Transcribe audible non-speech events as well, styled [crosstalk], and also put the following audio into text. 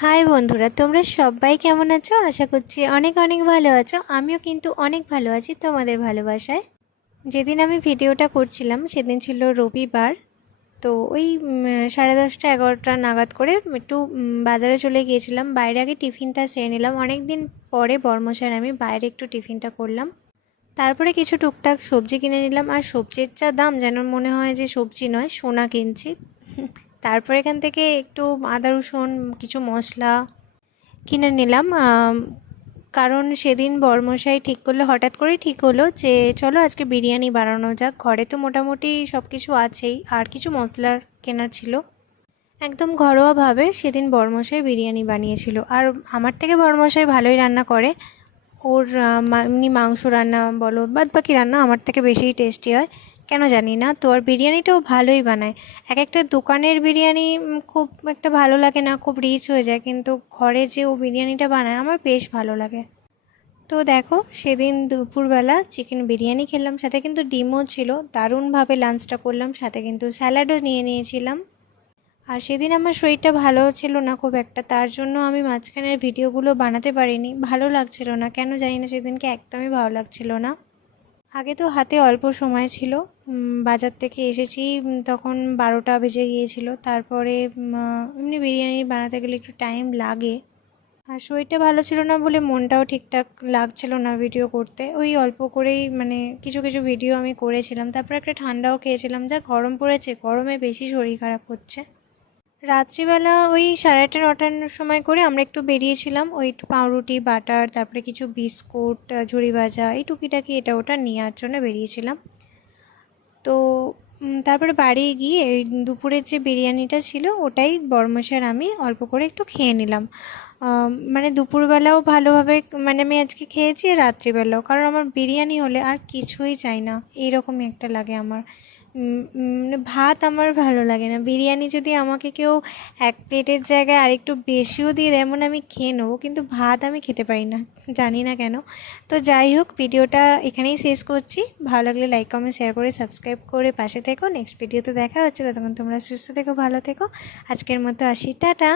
High বন্ধুরা, তোমরা সবাই কেমন আছো? আশা করছি অনেক অনেক ভালো আছো। আমিও কিন্তু অনেক ভালো আছি তোমাদের ভালোবাসায়। যেদিন আমি ভিডিওটা করছিলাম, সেদিন ছিল রবিবার। তো ওই সাড়ে দশটা এগারোটা নাগাদ করে একটু বাজারে চলে গিয়েছিলাম। বাইরে আগে টিফিনটা সেরে নিলাম। অনেক দিন পরে বর্মশার আমি বাইরে একটু টিফিনটা করলাম। তারপরে কিছু টুকটাক সবজি কিনে নিলাম। আর সবজির যা দাম, যেন মনে হয় যে সবজি নয়, সোনা কিনছি। তারপর এখান থেকে একটু আদা, রসুন, কিছু মশলা কিনে নিলাম। কারণ সেদিন বরমশাই ঠিক করল, হঠাৎ করেই ঠিক হলো যে, চলো আজকে বিরিয়ানি বানানো যাক। ঘরে তো মোটামুটি সব কিছু আছেই, আর কিছু মশলার কেনার ছিল। একদম ঘরোয়াভাবে সেদিন বরমশাই বিরিয়ানি বানিয়েছিল। আর আমার থেকে বরমশাই ভালোই রান্না করে। ওর এমনি মাংস রান্না বলো বাদ বাকি রান্না আমার থেকে বেশিই টেস্টি হয়। কেন জানি না, তো আর বিরিয়ানিটাও ভালোই বানায়। এক একটা দোকানের বিরিয়ানি খুব একটা ভালো লাগে না, খুব রিচ হয়ে যায়, কিন্তু ঘরে যে ও বিরিয়ানিটা বানায়, আমার বেশ ভালো লাগে। তো দেখো, সেদিন দুপুরবেলা চিকেন বিরিয়ানি খেলাম, সাথে কিন্তু ডিমও ছিল, দারুণভাবে লাঞ্চটা করলাম, সাথে কিন্তু স্যালাডও নিয়ে নিয়েছিলাম। আর সেদিন আমার শরীরটা ভালো ছিল না খুব একটা, তার জন্য আমি মাঝখানের ভিডিওগুলো বানাতে পারিনি, ভালো লাগছিল না, কেন জানি না, সেদিনকে একদমই ভালো লাগছিল না। আগে তো হাতে অল্প সময় ছিল। বাজার থেকে এসেছি তখন বারোটা বেজে গিয়েছিল। তারপরে এমনি বিরিয়ানি বানাতে গেলে একটু টাইম লাগে। আর শরীরটা ভালো ছিল না বলে মনটাও ঠিকঠাক লাগছিল না ভিডিও করতে। ওই অল্প করেই মানে কিছু কিছু ভিডিও আমি করেছিলাম। তারপর একটা ঠান্ডাও খেয়েছিলাম। যা গরম পড়েছে, গরমে বেশি শরীর খারাপ হচ্ছে। রাত্রিবেলা ওই সাড়ে আটটা নটার সময় করে আমরা একটু বেরিয়েছিলাম। ওই একটু পাউরুটি, বাটার, তারপরে কিছু বিস্কুট ঝুড়ি ভাজা, এই টুকিটাকি এটা ওটা নেওয়ার জন্য বেরিয়েছিলাম। তো তারপরে বাড়ি গিয়ে দুপুরের যে বিরিয়ানিটা ছিল, ওটাই বর্মশার আমি অল্প করে একটু খেয়ে নিলাম। মানে দুপুরবেলাও ভালোভাবে মানে আমি আজকে খেয়েছি, রাত্রিবেলাও। কারণ আমার বিরিয়ানি হলে আর কিছুই চাই না। এইরকমই একটা লাগে আমার। মানে ভাত আমার ভালো লাগে না। বিরিয়ানি যদি আমাকে কেউ এক প্লেটের জায়গায় আরেকটু বেশিও দিয়ে দেয়, এমন আমি খেয়ে নেব। কিন্তু ভাত আমি খেতে পারি না। [laughs] জানি না কেন। তো যাই হোক, ভিডিওটা এখানেই শেষ করছি। ভালো লাগলে লাইক কমেন্ট শেয়ার করে সাবস্ক্রাইব করে পাশে থেকো। নেক্সট ভিডিওতে দেখা হচ্ছে। ততক্ষণ তোমরা সুস্থ থেকো, ভালো থেকো। আজকের মতো আসি। টাটা!